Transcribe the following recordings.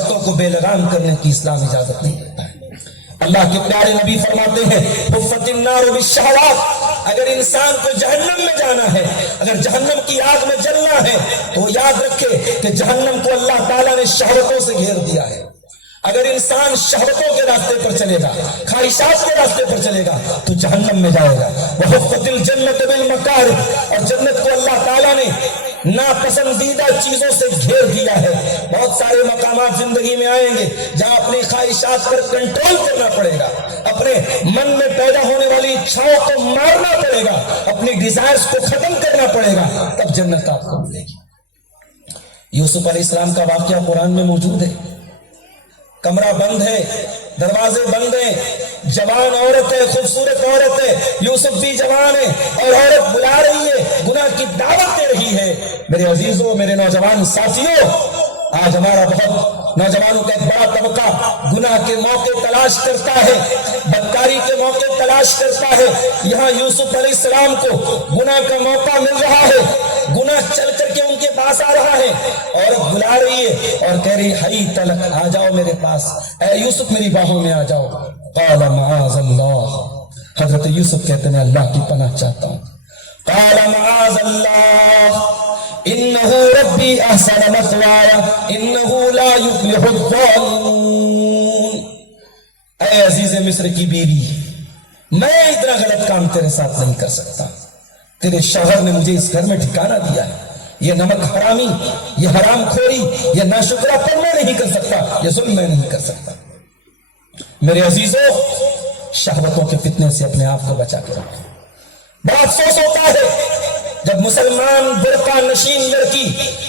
شہوتوں کو بے لگام کرنے کی اسلام اجازت نہیں دیتا ہے۔ اللہ کے پیارے نبی فرماتے ہیں حفت النار بالشہوات، اگر انسان کو جہنم میں جانا ہے، اگر جہنم کی آگ میں جلنا ہے تو یاد رکھے کہ جہنم کو اللہ تعالیٰ نے شہوتوں سے گھیر دیا ہے۔ اگر انسان شہوتوں کے راستے پر چلے گا، خواہشات کے راستے پر چلے گا تو جہنم میں جائے گا۔ وحفت الجنت بالمکارہ، اور جنت کو اللہ تعالیٰ نے ناپسندیدہ چیزوں سے گھیر دیا ہے۔ بہت سارے مقامات زندگی میں آئیں گے جہاں اپنی خواہشات پر کنٹرول کرنا پڑے گا، اپنے من میں پیدا ہونے والی اچھاؤں کو مارنا پڑے گا، اپنی ڈیزائرز کو ختم کرنا پڑے گا، تب جنت آپ کو ملے گی۔ یوسف علیہ السلام کا واقعہ قرآن میں موجود ہے۔ کمرہ بند ہے، دروازے بند ہیں، جوان عورت ہے، خوبصورت عورت ہے، یوسف بھی جوان ہے اور عورت بلا رہی ہے، گناہ کی دعوت دے رہی ہے۔ میرے عزیزوں، میرے نوجوان ساتھیوں، آج ہمارا بہت نوجوانوں کا ایک بڑا طبقہ گناہ کے موقع تلاش کرتا ہے، بدکاری کے موقع تلاش کرتا ہے۔ یہاں یوسف علیہ السلام کو گناہ کا موقع مل رہا ہے، گناہ چل کر کے ان کے پاس آ رہا ہے، عورت بلا رہی ہے اور کہہ رہی حی تلک، آ جاؤ میرے پاس، اے یوسف میری باہوں میں آ جاؤ۔ قال معاذ اللہ، حضرت یوسف کہتے ہیں اللہ کی پناہ چاہتا ہوں۔ قال معاذ اللہ انہ ربی احسن مثوایا انہ لا یفلح الظالمون۔ اے عزیز مصر کی بیوی، میں اتنا غلط کام تیرے ساتھ نہیں کر سکتا، تیرے شوہر نے مجھے اس گھر میں ٹھکانہ دیا ہے، یہ نمک حرامی، یہ حرام خوری، یہ ناشکرا پر میں نہیں کر سکتا، یہ ظلم میں نہیں کر سکتا۔ میرے عزیزوں، شہوتوں کے فتنے سے اپنے آپ کو بچا کے رکھو۔ بڑا افسوس ہوتا ہے جب مسلمان برقع نشین لڑکی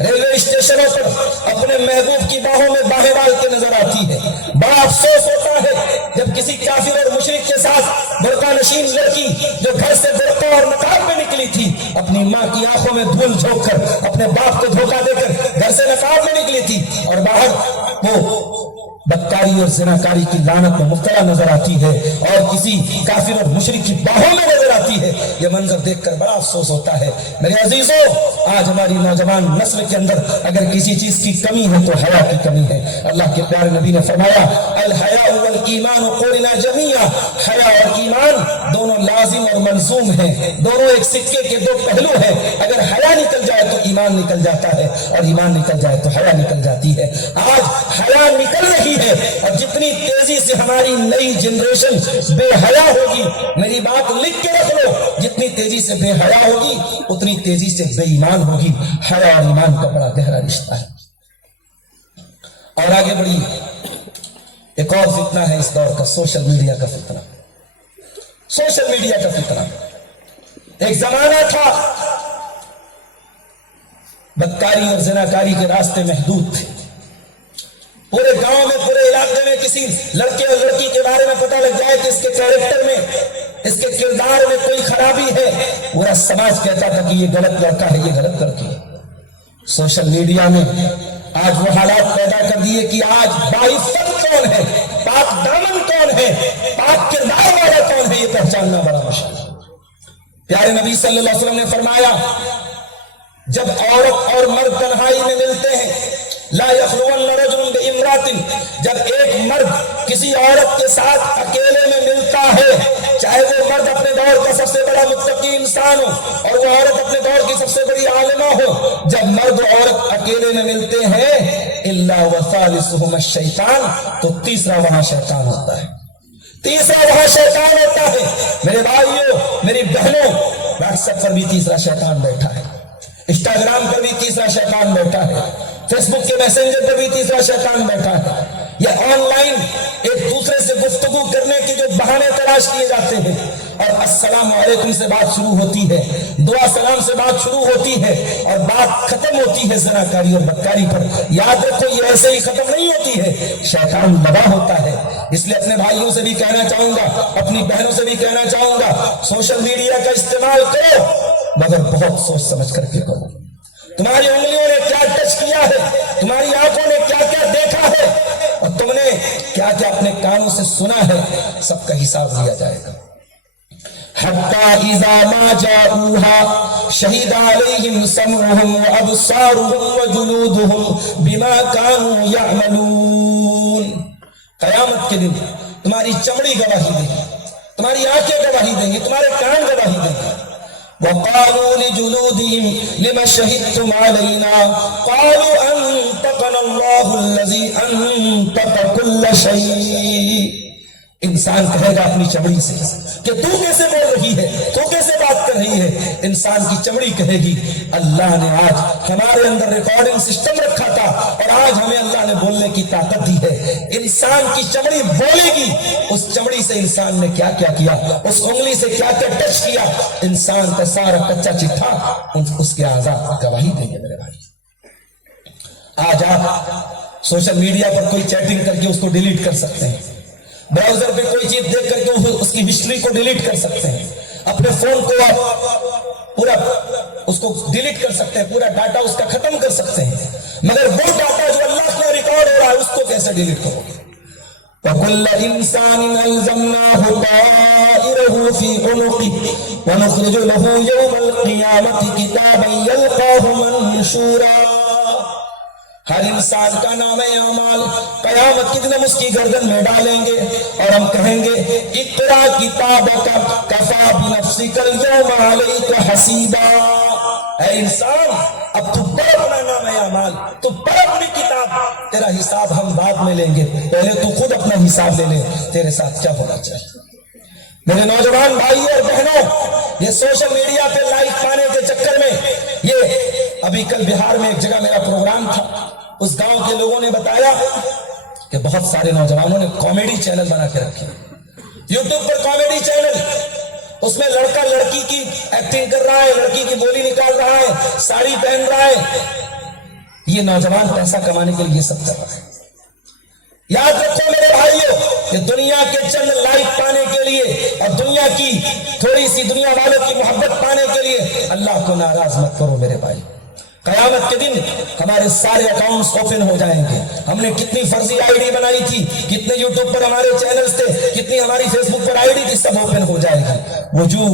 ریلوے اسٹیشنوں پر اپنے محبوب کی باہوں میں باہیں ڈال کے نظر آتی ہے۔ بڑا افسوس ہوتا ہے جب کسی کافر اور مشرک کے ساتھ برقع نشین لڑکی جو گھر سے برقع اور نقاب میں نکلی تھی، اپنی ماں کی آنکھوں میں دھول جھونک کر، اپنے باپ کو دھوکہ دے کر گھر سے نقاب میں نکلی تھی اور باہر وہ بدکاری اور زناکاری کی لعنت میں مبتلا نظر آتی ہے اور کسی کافر اور مشرک کی باہوں میں نظر آتی ہے۔ یہ منظر دیکھ کر بڑا افسوس ہوتا ہے۔ میرے عزیزوں، آج ہماری نوجوان نسل کے اندر اگر کسی چیز کی کمی ہے تو حیا کی کمی ہے۔ اللہ کے پیارے نبی نے فرمایا الحیاء والایمان قرنا جمیعا، حیا اور ایمان دونوں لازم اور ملزوم ہیں، دونوں ایک سکے کے دو پہلو ہیں۔ اگر حیا نکل جائے تو ایمان نکل جاتا ہے اور ایمان نکل جائے تو حیا نکل جاتی ہے۔ آج حیا نکل رہی ہے اور جتنی تیزی سے ہماری نئی جنریشن بے حیا ہوگی، میری بات لکھ کے رکھ لو، جتنی تیزی سے بے حیا ہوگی اتنی تیزی سے بے ایمان ہوگی۔ حیا اور ایمان کا بڑا گہرا رشتہ ہے۔ اور آگے بڑھی ایک اور فتنہ ہے اس دور کا، سوشل میڈیا کا فتنہ۔ سوشل میڈیا کا فتنہ، ایک زمانہ تھا بدکاری اور زناکاری کے راستے محدود تھے، پورے گاؤں میں، پورے علاقے میں کسی لڑکے اور لڑکی کے بارے میں پتہ لگ جائے کہ اس کے کیریکٹر میں، اس کے کردار میں کوئی خرابی ہے، پورا سماج کہتا تھا کہ یہ غلط لڑکا ہے، یہ غلط لڑکی ہے۔ سوشل میڈیا نے آج وہ حالات پیدا کر دیے کہ آج باعزت کون ہے، پاک دامن کون ہے، پاک کردار والا کون ہے، یہ پہچاننا بڑا مشکل ہے۔ پیارے نبی صلی اللہ علیہ وسلم نے فرمایا جب عورت اور مرد تنہائی میں ملتے ہیں، لا یخلون رجل بامرأۃ، جب ایک مرد کسی عورت کے ساتھ اکیلے میں ملتا ہے، چاہے وہ مرد اپنے دور کا سب سے بڑا متقی انسان ہو اور وہ عورت اپنے دور کی سب سے بڑی عالمہ ہو، جب مرد و عورت اکیلے میں ملتے ہیں الا وثالثہم الشیطان، تو تیسرا وہاں شیطان ہوتا ہے، تیسرا وہاں شیطان ہوتا ہے۔ میرے بھائیوں، میری بہنوں، واٹس ایپ پر بھی تیسرا شیطان بیٹھا ہے، انسٹاگرام پر بھی تیسرا شیطان بیٹھا ہے، فیس بک کے میسنجر پر بھی تیسرا شیطان بیٹھا ہے۔ یہ آن لائن ایک دوسرے سے گفتگو کرنے کے جو بہانے تلاش کیے جاتے ہیں اور السلام علیکم سے بات شروع ہوتی ہے، دعا سلام سے بات شروع ہوتی ہے اور بات ختم ہوتی ہے زناکاری اور بدکاری پر۔ یاد رکھو یہ ایسے ہی ختم نہیں ہوتی ہے، شیطان لگا ہوتا ہے۔ اس لیے اپنے بھائیوں سے بھی کہنا چاہوں گا، اپنی بہنوں سے بھی کہنا چاہوں گا، سوشل میڈیا کا استعمال کرو مگر بہت سوچ سمجھ کر کے کرو۔ تمہاری انگلیوں نے کیا ٹچ کیا ہے، تمہاری آنکھوں نے کیا کیا دیکھا ہے اور تم نے کیا کیا اپنے کانوں سے سنا ہے، سب کا حساب لیا جائے گا۔ حتی اذا ما جاؤوها شہد علیہم سمعهم وابصارهم وجلودهم بما كانوا يعملون. قیامت کے دن تمہاری چمڑی گواہی دے گی، تمہاری آنکھیں گواہی دیں گی، تمہارے کان گواہی دیں گے. وقالوا لجلودهم لما شهدتم علينا قالوا انطقنا الله الذي انطق كل شيء. انسان کہے گا اپنی چمڑی سے کہ تو کیسے بول رہی ہے، تو کیسے بات کر رہی ہے. انسان کی چمڑی کہے گی اللہ نے آج ہمارے اندر ریکارڈنگ سسٹم رکھا تھا اور آج ہمیں اللہ نے بولنے کی طاقت دی ہے. انسان کی چمڑی بولے گی اس چمڑی سے انسان نے کیا کیا کیا، اس انگلی سے کیا کیا ٹچ کیا. انسان کا سارا کچا چٹھا اس کے اعضاء گواہی دیں گے. میرے بھائی آج آپ سوشل میڈیا پر کوئی چیٹنگ کر کے اس کو ڈیلیٹ کر سکتے ہیں، براؤزر پہ کوئی چیز دیکھ کر کے اس کی ہسٹری کو ڈیلیٹ کر سکتے ہیں، اپنے فون کو آپ پورا اس کو ڈیلیٹ کر سکتے ہیں، پورا ڈاٹا اس کا ختم کر سکتے ہیں. مگر وہ ڈاٹا جو اللہ کا ریکارڈ ہو رہا ہے اس کو کیسے ڈیلیٹ کرو گے؟ وَكُلَّ إِنسَانٍ أَلْزَمْنَاهُ طَائِرَهُ فِي عُنُقِهِ وَنُخْرِجُ لَهُ يَوْمَ الْقِيَامَةِ كِتَابًا يَلْقَاهُ مَنشُورًا. ہر انسان کا نام اعمال قیامت کے دن ہم اس کی گردن میں ڈالیں گے اور ہم کہیں گے اقرا کتابک کفی بنفسک اليوم علیک حسیبا. اے انسان اب تو پڑھ اپنا نام اعمال، تو پڑھ اپنی کتاب، تیرا حساب ہم بعد میں لیں گے، پہلے تو خود اپنا حساب لے لے تیرے ساتھ کیا ہونا چاہیے. میرے نوجوان بھائی اور بہنوں، یہ سوشل میڈیا پہ لائک پانے کے چکر میں یہ ابھی کل بہار میں ایک جگہ میرا پروگرام تھا، اس گاؤں کے لوگوں نے بتایا کہ بہت سارے نوجوانوں نے کامیڈی چینل بنا کے رکھے، یوٹیوب پر کامیڈی چینل، اس میں لڑکا لڑکی کی ایکٹنگ کر رہا ہے، لڑکی کی بولی نکال رہا ہے، ساڑی پہن رہا ہے. یہ نوجوان پیسہ کمانے کے لیے سب کر رہا ہے. یاد رکھو میرے بھائیوں کہ دنیا کے چند لائک پانے کے لیے اور دنیا کی تھوڑی سی دنیا والوں کی محبت پانے کے لیے اللہ کو ناراض مت کرو میرے بھائی. قیامت کے دن ہمارے سارے اکاؤنٹس اوپن ہو جائیں گے. ہم نے کتنی فرضی آئی ڈی بنائی تھی، کتنے یوٹیوب پر ہمارے چینلز تھے، کتنی ہماری face book per I D تھی، سب اوپن ہو جائے گی. وجوہ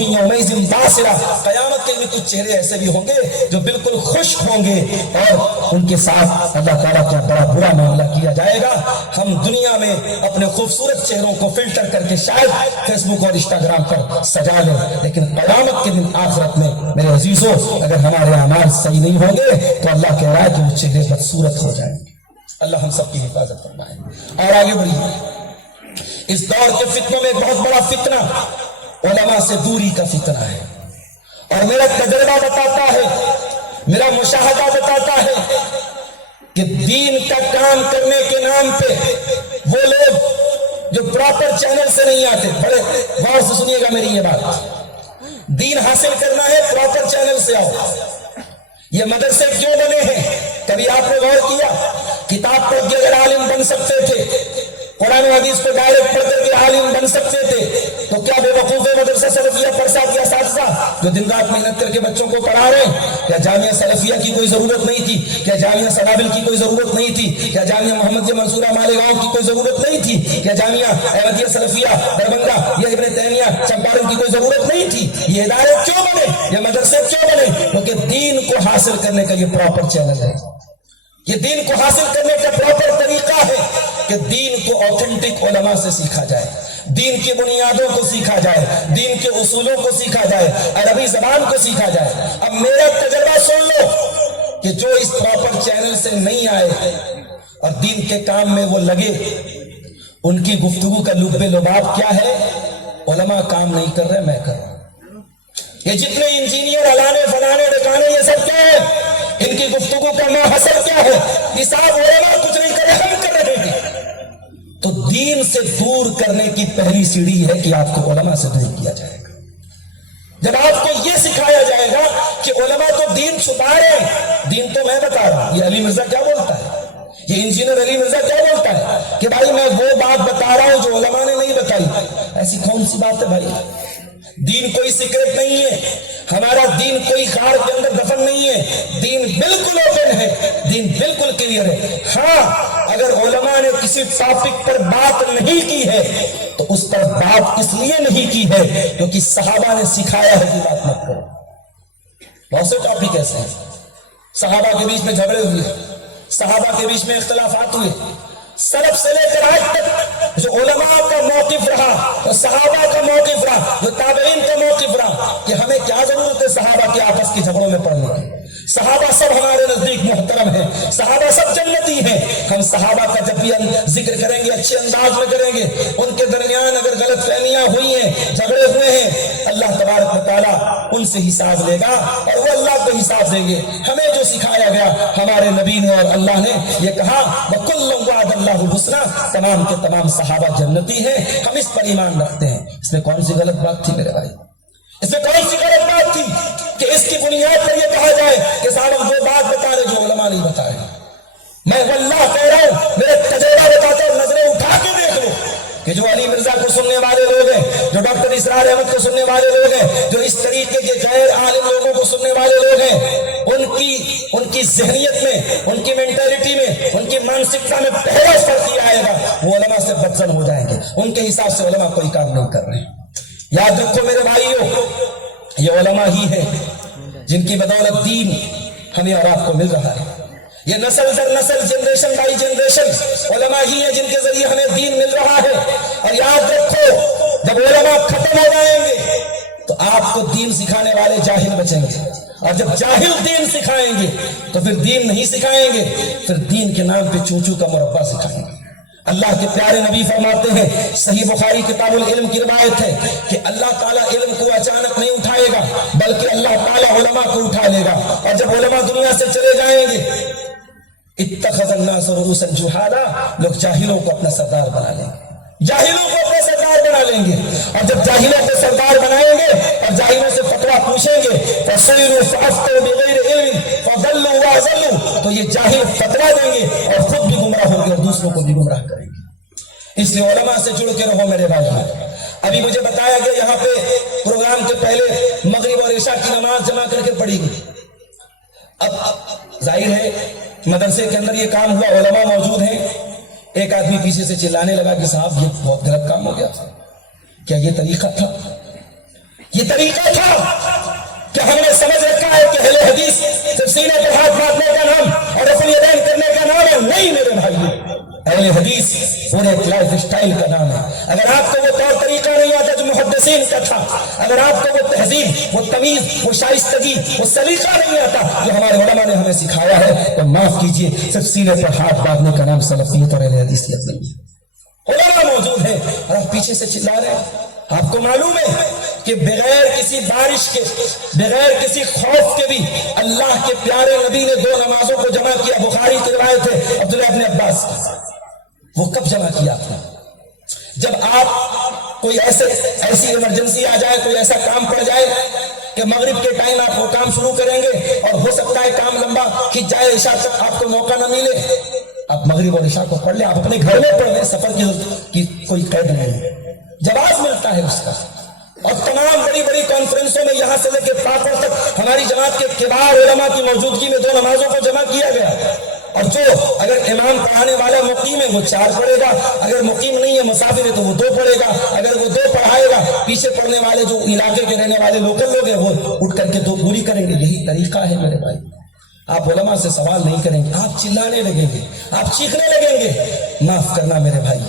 یومئذ باسرہ. قیامت کے دن کچھ چہرے ایسے بھی ہوں گے جو بالکل خوش ہوں گے اور ان کے ساتھ اللہ تعالیٰ کا بڑا برا معاملہ کیا جائے گا. ہم دنیا میں اپنے خوبصورت چہروں کو فلٹر کر کے شاید فیس بک اور انسٹاگرام پر سجا لیں، لیکن قیامت کے دن آخرت میں میرے عزیزوں اگر ہمارے اعمال صحیح نہیں ہوں گے تو اللہ کہہ رہا ہے کہ وہ چہرے بدصورت ہو جائیں گے. اللہ ہم سب کی حفاظت فرمائے. اور آگے بڑھیے. اس دور کے فتنوں میں ایک بہت بڑا فتنہ علماء سے دوری کا فتنہ ہے، اور میرا تجربہ بتاتا ہے، میرا مشاہدہ بتاتا ہے کہ دین کا کام کرنے کے نام پہ وہ لوگ جو پراپر چینل سے نہیں آتے، بڑے غور سے سنیے گا میری یہ بات، دین حاصل کرنا ہے پراپر چینل سے آؤ. یہ مدرسے کیوں بنے ہیں؟ کبھی آپ نے غور کیا؟ کتاب پڑھ کے اگر عالم بن سکتے تھے، قرآن و حدیث کو ڈائریکٹ پڑھ کر کے عالم بن سکتے تھے، تو کیا بے وقوف مدرسہ سلفیہ پرساد کے اساتذہ جو دن رات محنت کر کے بچوں کو پڑھا رہے ہیں، کیا جامعہ سلفیہ کی کوئی ضرورت نہیں تھی؟ کیا جامعہ سنابل کی کوئی ضرورت نہیں تھی؟ کیا جامعہ محمدیہ منصورہ مالیگاؤں کی کوئی ضرورت نہیں تھی؟ کیا جامعہ احمدیہ سلفیہ دربھنگہ یا ابن تیمیہ چمپارن کی کوئی ضرورت نہیں تھی؟ یہ ادارے کیوں بنے؟ یہ مدرسے کیوں بنے؟ کیونکہ دین کو حاصل کرنے کا یہ پراپر چینل ہے. یہ دین کو حاصل کرنے کا پراپر طریقہ ہے کہ دین کو آتھینٹک علماء سے سیکھا جائے، دین کی بنیادوں کو سیکھا جائے، دین کے اصولوں کو سیکھا جائے، عربی زبان کو سیکھا جائے. اب میرا تجربہ سن لو کہ جو اس پراپر چینل سے نہیں آئے اور دین کے کام میں وہ لگے، ان کی گفتگو کا لب لباب کیا ہے؟ علماء کام نہیں کر رہے، میں کر رہا ہوں. یہ جتنے انجینئر علانے فلانے ڈکانے یہ سب کیا ہے؟ ان کی گفتگو کا محصل کیا ہے؟ حساب علماء کچھ نہیں کرے، ہم کر رہے ہیں. تو دین سے دور کرنے کی پہلی سیڑھی ہے کہ آپ کو علماء سے دور کیا جائے گا. جب آپ کو یہ سکھایا جائے گا کہ علماء تو دین چھپا رہے ہیں، دین تو میں بتا رہا ہوں. یہ علی مرزا کیا بولتا ہے؟ یہ انجینئر علی مرزا کیا بولتا ہے کہ بھائی میں وہ بات بتا رہا ہوں جو علماء نے نہیں بتائی. ایسی کون سی بات ہے بھائی؟ دین کوئی سیکرٹ نہیں ہے، ہمارا دین کوئی غار کے اندر دفن نہیں ہے، دین بالکل اوپن ہے، دین بالکل کلیئر ہے۔ ہاں اگر علماء نے کسی ٹاپک پر بات نہیں کی ہے تو اس پر بات اس لیے نہیں کی ہے کیونکہ صحابہ نے سکھایا ہے کہ بات مت کرو۔ بہت سے ٹاپک ایسے ہیں، صحابہ کے بیچ میں جھگڑے ہوئے، صحابہ کے بیچ میں اختلافات ہوئے، سلف سے لے کر آج تک جو علماء کا موقف رہا، جو صحابہ کا موقف رہا، جو تابعین کا موقف رہا، کہ ہمیں کیا ضرورت ہے صحابہ کے آپس کی جھگڑوں میں پڑنے کی؟ صحابہ سب ہمارے نزدیک محترم ہیں، صحابہ سب جنتی ہیں۔ ہم صحابہ کا جب بھی ذکر کریں گے اچھے انداز میں کریں گے، ان کے درمیان اگر غلط فہمیاں ہوئی ہیں، جھگڑے ہوئے ہیں، اللہ تبارک و تعالیٰ ان سے حساب لے گا اور وہ اللہ کو حساب دیں گے۔ ہمیں جو سکھایا گیا ہمارے نبی نے اور اللہ نے یہ کہا وَكُلًّا وَعَدَ اللَّهُ الْحُسْنَىٰ، تمام کے تمام صحابہ جنتی ہیں، ہم اس پر ایمان رکھتے ہیں۔ اس میں کون سی غلط بات تھی میرے بھائی؟ اس میں کون سی غلط بات تھی کہ اس کی بنیاد پر یہ کہا جائے کہ صاحب ہم وہ بات بتا رہے جو علماء نہیں بتائے؟ میں واللہ کہہ رہا ہوں، میرے تجربہ بتاتا ہوں، نظریں اٹھا کے دیکھ لو کہ جو علی مرزا کو سننے والے لوگ ہیں، جو ڈاکٹر اسرار احمد کو سننے والے لوگ ہیں، جو اس طریقے کے غیر عالم لوگوں کو سننے والے لوگ ہیں، ان کی ذہنیت میں، ان کی مینٹلٹی میں، ان کی مانسکتا میں پہلا فرق یہ آئے گا وہ علماء سے بدزن ہو جائیں گے۔ ان کے حساب سے علماء کوئی کام نہیں کر رہے ہیں۔ یاد رکھو میرے بھائیوں، یہ علماء ہی ہیں جن کی بدولت دین ہمیں اور آپ کو مل رہا ہے۔ یہ نسل در نسل، جنریشن بائی جنریشن علماء ہی ہیں جن کے ذریعے ہمیں دین مل رہا ہے۔ اور یاد رکھو جب علماء ختم ہو جائیں گے تو آپ کو دین سکھانے والے جاہل بچیں گے، اور جب جاہل دین سکھائیں گے تو پھر دین نہیں سکھائیں گے، پھر دین کے نام پہ چوچو کا مربع سکھائیں گے۔ اللہ کے پیارے نبی فرماتے ہیں، صحیح بخاری کتاب العلم کی روایت ہے کہ اللہ تعالیٰ علم کو اچانک نہیں اٹھائے گا بلکہ اللہ تعالیٰ علماء کو اٹھا لے گا، اور جب علماء دنیا سے چلے جائیں گے اتخذ الناس رؤوسا جہالا، لوگ جاہلوں کو اپنا سردار بنا لیں گے، جاہلوں کو اپنا سردار بنا لیں گے، اور جب جاہلوں کو سردار بنائیں گے اور جاہلوں سے فتویٰ پوچھیں گے فَصِيرُوا فَأَفْتَوْا بِغَيْرِ عِلْمٍ فَضَلُّوا وَأَضَلُّوا، تو یہ جاہل فتویٰ دیں گے اور خود بھی گمراہ ہوں گے اور دوسروں کو بھی گمراہ کریں گے۔ اس لیے علماء سے جڑ کے رہو میرے بھائیوں۔ ابھی مجھے بتایا گیا یہاں پہ پروگرام کے پہلے مغرب اور عشاء کی نماز جمع کر کے پڑھی گئی۔ اب ظاہر ہے مدرسے کے اندر یہ کام ہوا، علماء موجود ہیں، ایک آدمی پیچھے سے چلانے لگا کہ صاحب یہ بہت غلط کام ہو گیا، کیا یہ طریقہ تھا؟ یہ طریقہ تھا کہ ہم نے سمجھ رکھا ہے کہ اہل حدیث صرف سینے پر ہاتھ باندھنے کا نام اور رفع الیدین کرنے کا نام ہے؟ نہیں میرے بھائی، اہل حدیث پورے ایک لائف اسٹائل کا نام ہے۔ اگر آپ کو وہ طور طریقہ نہیں آتا جو محدثین کا تھا، اگر آپ کو وہ تہذیب، وہ تمیز، وہ شائستگی، وہ سلیقہ نہیں آتا جو ہمارے علماء نے ہمیں سکھایا ہے، تو معاف کیجئے، صرف سینے پر ہاتھ باندھنے کا نام سلفیت اور اہل حدیثیت نہیں ہے۔ علماء موجود ہیں اور آپ پیچھے سے چلا رہے ہیں۔ آپ کو معلوم ہے کہ بغیر کسی بارش کے، بغیر کسی خوف کے بھی اللہ کے پیارے نبی نے 2 نمازوں کو جمع کیا۔ بخاری کی روایت ہے عبداللہ ابن عباس، وہ کب جمع کیا آپ نے؟ جب آپ کوئی ایسی ایمرجنسی آ جائے، کوئی ایسا کام پڑ جائے کہ مغرب کے ٹائم آپ وہ کام شروع کریں گے اور ہو سکتا ہے کام لمبا کھنچ جائے، عشاء تک آپ کو موقع نہ ملے، آپ مغرب اور عشاء کو پڑھ لیں، آپ اپنے گھر میں پڑھ لیں، سفر کی کوئی قید نہیں ہے، جواز ملتا ہے اس کا۔ اور تمام بڑی بڑی کانفرنسوں میں یہاں سے لے کے پاپڑ تک ہماری جماعت کے کبار علماء کی موجودگی میں 2 نمازوں کو جمع کیا گیا۔ اور جو اگر امام پڑھانے والا مقیم ہے وہ 4 پڑھے گا، اگر مقیم نہیں ہے مسافر ہے تو وہ 2 پڑھے گا، اگر وہ 2 پڑھائے گا پیچھے پڑھنے والے جو علاقے کے رہنے والے لوکل لوگ ہیں وہ اٹھ کر کے 2 پوری کریں گے۔ یہی طریقہ ہے میرے بھائی۔ آپ علماء سے سوال نہیں کریں گے، آپ چلانے لگیں گے، آپ چیخنے لگیں گے۔ معاف کرنا میرے بھائی،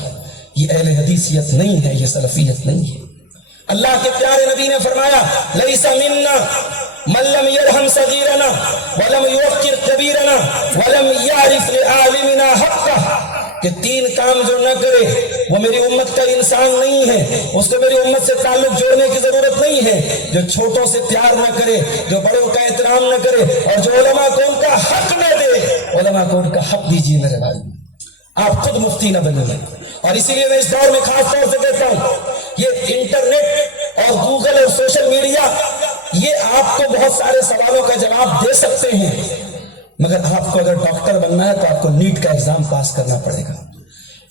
یہ اہل حدیثیت نہیں ہے، یہ سلفیت نہیں ہے۔ اللہ کے پیارے نبی نے فرمایا لیس منا من لم يرحم صغیرنا ولم يوقر کبیرنا ولم يعرف لعالمنا حقہ، کہ 3 کام جو نہ کرے وہ میری امت کا انسان نہیں ہے، اس کو میری امت سے تعلق جوڑنے کی ضرورت نہیں ہے۔ جو چھوٹوں سے پیار نہ کرے، جو بڑوں کا احترام نہ کرے، اور جو علماء کو ان کا حق نہ دے، علماء کو ان کا حق دیجیے میرے بھائی۔ آپ خود مفتی نہ بنیں، اور اسی لیے میں اس دور میں خاص طور سے کہتا ہوں یہ انٹرنیٹ اور گوگل اور سوشل میڈیا یہ آپ کو بہت سارے سوالوں کا جواب دے سکتے ہیں، مگر آپ کو اگر ڈاکٹر بننا ہے تو آپ کو نیٹ کا ایگزام پاس کرنا پڑے گا،